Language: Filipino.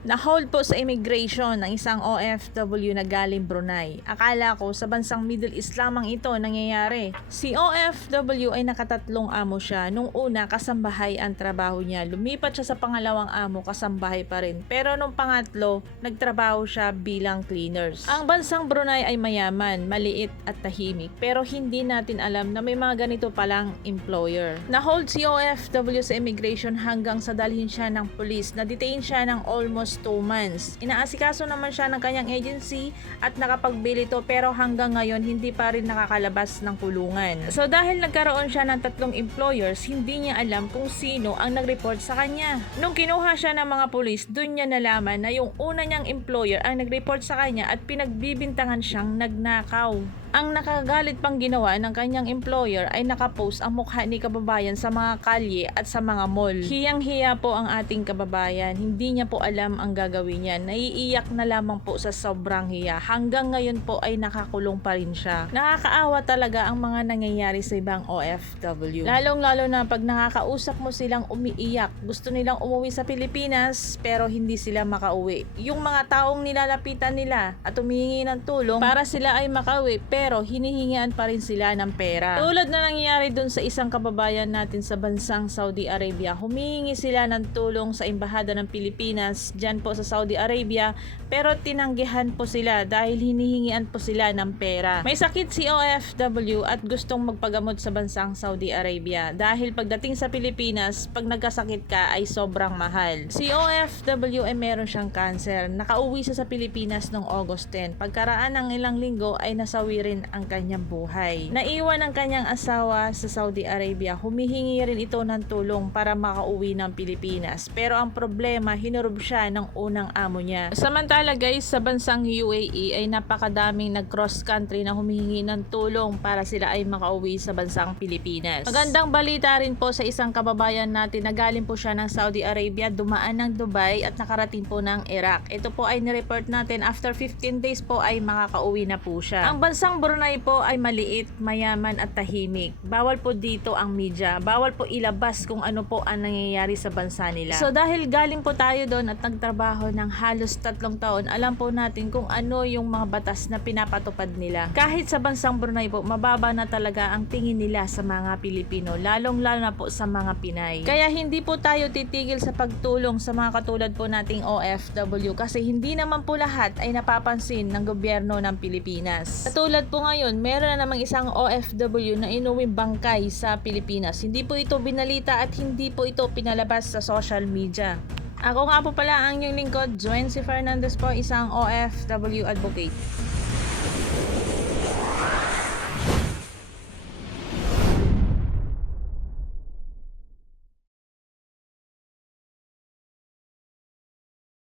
Na-hold po sa immigration ng isang OFW na galing Brunei. Akala ko sa bansang Middle East lamang ito nangyayari. Si OFW ay nakatatlong amo siya. Nung una, kasambahay ang trabaho niya. Lumipat siya sa pangalawang amo, kasambahay pa rin. Pero nung pangatlo, nagtrabaho siya bilang cleaners. Ang bansang Brunei ay mayaman, maliit at tahimik. Pero hindi natin alam na may mga ganito palang employer. Na-hold si OFW sa immigration hanggang sa dalhin siya ng police. Na-detain siya ng almost 2 months. Inaasikaso naman siya ng kanyang agency at nakapag-bail ito, pero hanggang ngayon hindi pa rin nakakalabas ng kulungan. So dahil nagkaroon siya ng 3 employers, hindi niya alam kung sino ang nag-report sa kanya. Nung kinuha siya ng mga pulis, dun niya nalaman na yung una niyang employer ang nag-report sa kanya at pinagbibintangan siyang nagnakaw. Ang nakagalit pang ginawa ng kanyang employer ay nakapost ang mukha ni kababayan sa mga kalye at sa mga mall. Hiyang-hiya po ang ating kababayan. Hindi niya po alam ang gagawin niya. Naiiyak na lamang po sa sobrang hiya. Hanggang ngayon po ay nakakulong pa rin siya. Nakakaawa talaga ang mga nangyayari sa ibang OFW. Lalong-lalo na pag nakakausap mo silang umiiyak. Gusto nilang umuwi sa Pilipinas pero hindi sila makauwi. Yung mga taong nilalapitan nila at humihingi ng tulong para sila ay makauwi, pero hinihingian pa rin sila ng pera. Tulad na nangyayari dun sa isang kababayan natin sa bansang Saudi Arabia. Humihingi sila ng tulong sa Embahada ng Pilipinas dyan po sa Saudi Arabia, pero tinanggihan po sila dahil hinihingian po sila ng pera. May sakit si OFW at gustong magpagamot sa bansang Saudi Arabia dahil pagdating sa Pilipinas, pag nagkasakit ka ay sobrang mahal. Si OFW ay meron siyang cancer. Nakauwi siya sa Pilipinas noong August 10. Pagkaraan ng ilang linggo ay nasawi rin ang kanyang buhay. Naiwan ang kanyang asawa sa Saudi Arabia. Humihingi rin ito ng tulong para makauwi ng Pilipinas. Pero ang problema, hinurob siya ng unang amo niya. Samantala guys, sa bansang UAE ay napakadaming nag-cross country na humihingi ng tulong para sila ay makauwi sa bansang Pilipinas. Magandang balita rin po sa isang kababayan natin na galing po siya ng Saudi Arabia, dumaan ng Dubai at nakarating po ng Iraq. Ito po ay nireport natin, after 15 days po ay makakauwi na po siya. Ang bansang Brunei po ay maliit, mayaman at tahimik. Bawal po dito ang media. Bawal po ilabas kung ano po ang nangyayari sa bansa nila. So dahil galing po tayo doon at nagtrabaho ng halos 3 taon, alam po natin kung ano yung mga batas na pinapatupad nila. Kahit sa bansang Brunei po, mababa na talaga ang tingin nila sa mga Pilipino, lalong-lalo na po sa mga Pinay. Kaya hindi po tayo titigil sa pagtulong sa mga katulad po nating OFW kasi hindi naman po lahat ay napapansin ng gobyerno ng Pilipinas. Katulad po ngayon, meron na namang isang OFW na inuwing bangkay sa Pilipinas. Hindi po ito binalita at hindi po ito pinalabas sa social media. Ako nga po pala ang inyong lingkod, Joency Fernandez po, isang OFW advocate.